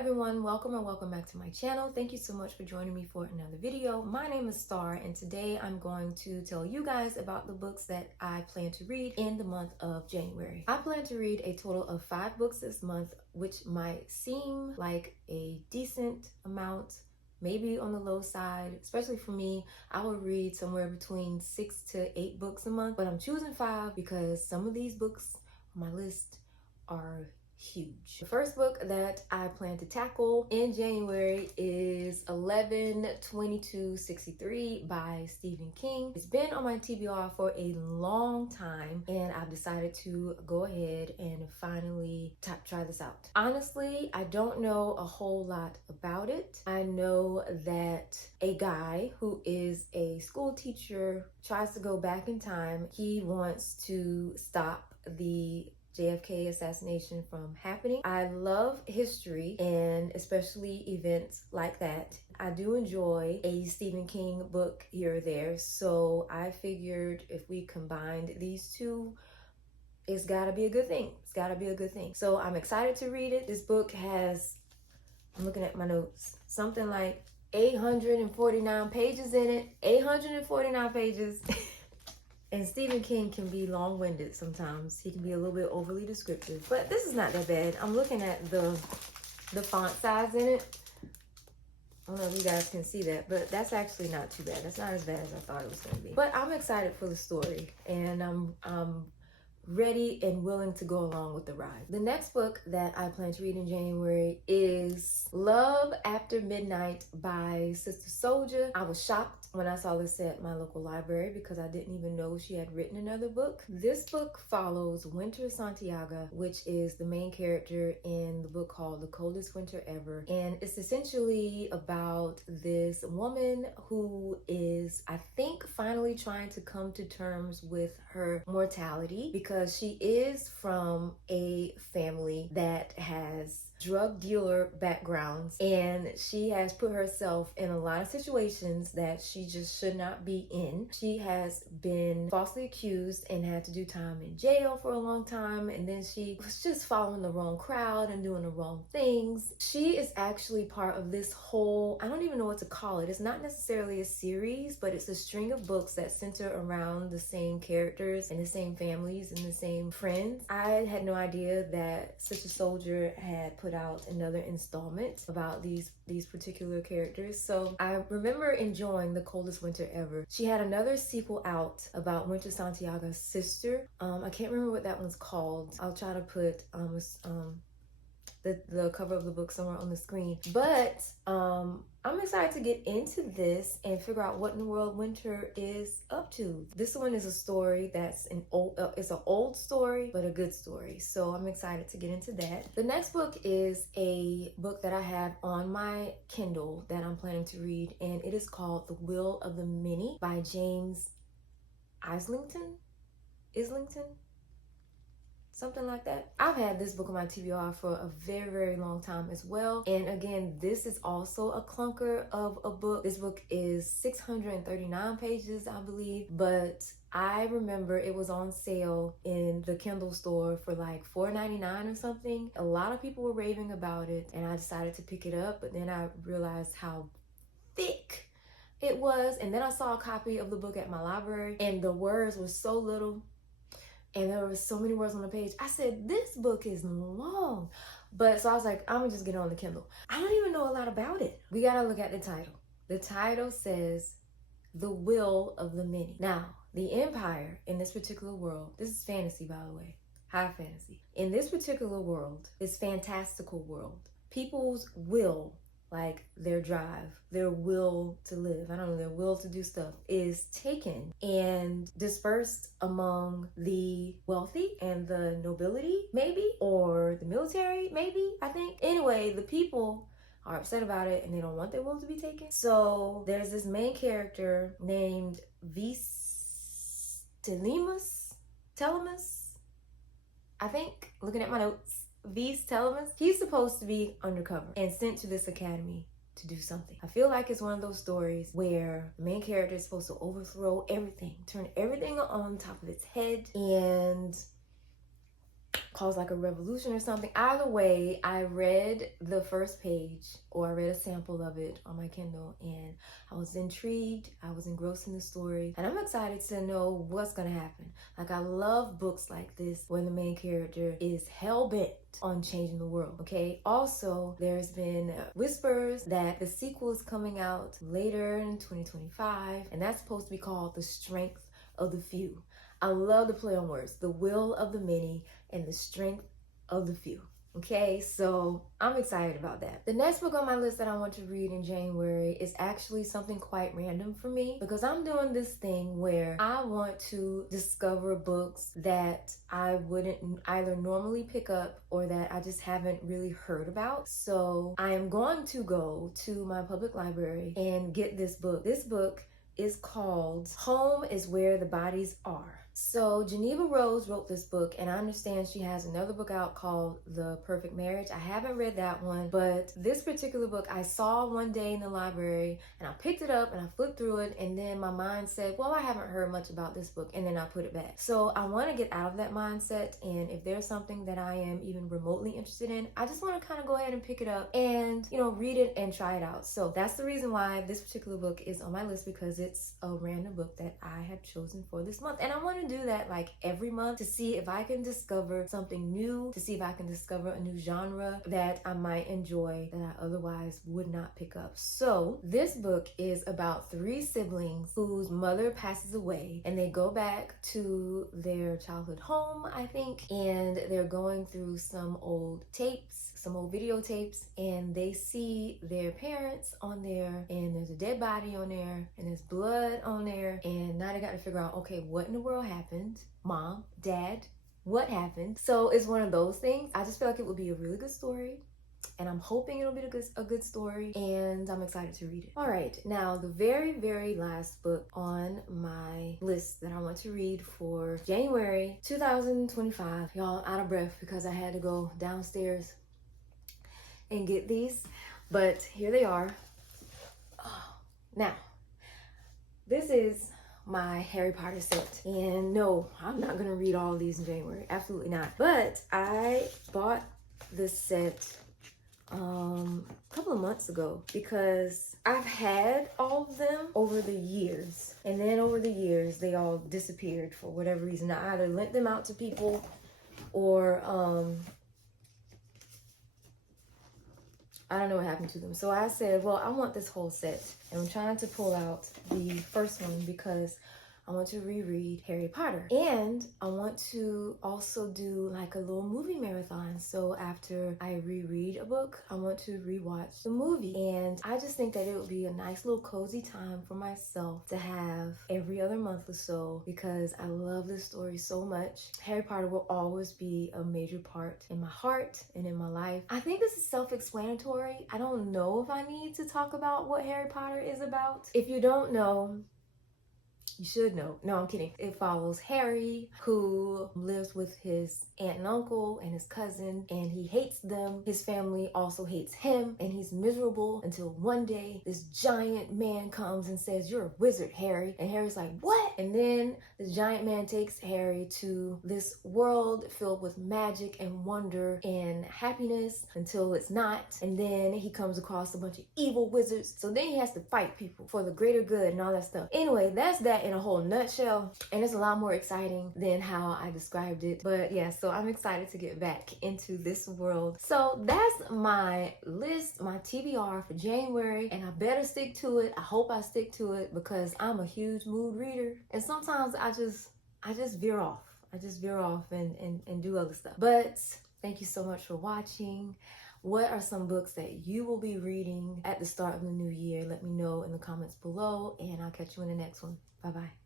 everyone, welcome or welcome back to my channel. Thank you so much for joining me for another video. My name is Star and today I'm going to tell you guys about the books that I plan to read in the month of January. I plan to read a total of 5 books this month, which might seem like a decent amount, maybe on the low side. Especially for me, I will read somewhere between 6 to 8 books a month, but I'm choosing 5 because some of these books on my list are huge. The first book that I plan to tackle in January is 11/22/63 by Stephen King. It's been on my TBR for a long time and I've decided to go ahead and finally try this out. Honestly, I don't know a whole lot about it. I know that a guy who is a school teacher tries to go back in time. He wants to stop the JFK assassination from happening. I love history and especially events like that. I do enjoy a Stephen King book here or there, so I figured if we combined these two, it's gotta be a good thing. It's gotta be a good thing. So I'm excited to read it. This book has, I'm looking at my notes, something like 849 pages in it. 849 pages. And Stephen King can be long-winded sometimes. He can be a little bit overly descriptive, but this is not that bad. I'm looking at the font size in it. I don't know if you guys can see that, but that's actually not too bad. That's not as bad as I thought it was going to be. But I'm excited for the story, and I'm ready and willing to go along with the ride. The next book that I plan to read in January is Love After Midnight by Sister Soldier. I was shocked when I saw this at my local library because I didn't even know she had written another book. This book follows Winter Santiago, which is the main character in the book called The Coldest Winter Ever. And it's essentially about this woman who is, I think, finally trying to come to terms with her mortality because she is from a family that has drug dealer backgrounds, and she has put herself in a lot of situations that she just should not be in. She has been falsely accused and had to do time in jail for a long time, and then she was just following the wrong crowd and doing the wrong things. She is actually part of this whole, I don't even know what to call it. It's not necessarily a series, but it's a string of books that center around the same characters and the same families and the same friends. I had no idea that Sister Soldier had put out another installment about these particular characters. So I remember enjoying The Coldest Winter Ever. She had another sequel out about Winter Santiago's sister. I can't remember what that one's called. I'll try to put the cover of the book somewhere on the screen. But I'm excited to get into this and figure out what in the world Winter is up to. This one is a story that's it's an old story, but a good story. So I'm excited to get into that. The next book is a book that I have on my Kindle that I'm planning to read, and it is called The Will of the Many by James Islington? Something like that. I've had this book on my TBR for a very, very long time as well. And again, this is also a clunker of a book. This book is 639 pages, I believe, but I remember it was on sale in the Kindle store for like $4.99 or something. A lot of people were raving about it, and I decided to pick it up, but then I realized how thick it was. And then I saw a copy of the book at my library, and the words were so little. And there were so many words on the page. I said, this book is long. But so I was like, I'm gonna just get it on the Kindle. I don't even know a lot about it. We gotta look at the title. The title says, The Will of the Many. Now, the Empire in this particular world, this is fantasy, by the way, high fantasy. In this particular world, this fantastical world, people's will, like their drive, their will to live, I don't know, their will to do stuff is taken and dispersed among the wealthy and the nobility, maybe, or the military, maybe, I think. Anyway, the people are upset about it and they don't want their will to be taken. So there's this main character named Telemus, I think, looking at my notes. Telemus, he's supposed to be undercover and sent to this academy to do something. I feel like it's one of those stories where the main character is supposed to overthrow everything, turn everything on top of its head, and cause like a revolution or something. Either way, I read the first page, or I read a sample of it on my Kindle, and I was intrigued, I was engrossed in the story, and I'm excited to know what's gonna happen. Like, I love books like this where the main character is hell-bent on changing the world, okay? Also, there's been whispers that the sequel is coming out later in 2025, and that's supposed to be called The Strength of the Few. I love the play on words, the will of the many and the strength of the few. Okay, so I'm excited about that. The next book on my list that I want to read in January is actually something quite random for me, because I'm doing this thing where I want to discover books that I wouldn't either normally pick up or that I just haven't really heard about. So I am going to go to my public library and get this book. This book is called Home is Where the Bodies Are. So Geneva Rose wrote this book, and I understand she has another book out called The Perfect Marriage. I haven't read that one, but this particular book I saw one day in the library, and I picked it up and I flipped through it, and then my mind said, well, I haven't heard much about this book, and then I put it back. So I want to get out of that mindset, and if there's something that I am even remotely interested in, I just want to kind of go ahead and pick it up and, read it and try it out. So that's the reason why this particular book is on my list, because it's a random book that I have chosen for this month, and I want to do that like every month to see if I can discover something new, to see if I can discover a new genre that I might enjoy that I otherwise would not pick up. So this book is about 3 siblings whose mother passes away, and they go back to their childhood home, I think, and they're going through some old tapes, some old videotapes, and they see their parents on there, and there's a dead body on there, and there's blood on there, and now they got to figure out, okay, what in the world happened? Mom, dad, what happened? So it's one of those things. I just feel like it would be a really good story, and I'm hoping it'll be a good story, and I'm excited to read it. All right, now the very, very last book on my list that I want to read for January 2025. Y'all, out of breath because I had to go downstairs and get these, but here they are. Now, this is my Harry Potter set, and no, I'm not gonna read all of these in January, absolutely not. But I bought this set a couple of months ago because I've had all of them over the years, and then over the years they all disappeared for whatever reason. I either lent them out to people, or I don't know what happened to them. So I said, well, I want this whole set. And I'm trying to pull out the first one because I want to reread Harry Potter. And I want to also do like a little movie marathon. So after I reread a book, I want to rewatch the movie. And I just think that it would be a nice little cozy time for myself to have every other month or so, because I love this story so much. Harry Potter will always be a major part in my heart and in my life. I think this is self-explanatory. I don't know if I need to talk about what Harry Potter is about. If you don't know, you should know. No, I'm kidding. It follows Harry, who lives with his aunt and uncle and his cousin, and he hates them. His family also hates him, and he's miserable until one day this giant man comes and says, "You're a wizard, Harry." And Harry's like, "What?" And then the giant man takes Harry to this world filled with magic and wonder and happiness until it's not. And then he comes across a bunch of evil wizards. So then he has to fight people for the greater good and all that stuff. Anyway, that's that in a whole nutshell, and it's a lot more exciting than how I described it. But yeah, so I'm excited to get back into this world. So that's my list, my TBR for January, and I better stick to it. I hope I stick to it because I'm a huge mood reader, and sometimes I just veer off. I just veer off and do other stuff. But thank you so much for watching. What are some books that you will be reading at the start of the new year? Let me know in the comments below, and I'll catch you in the next one. Bye-bye.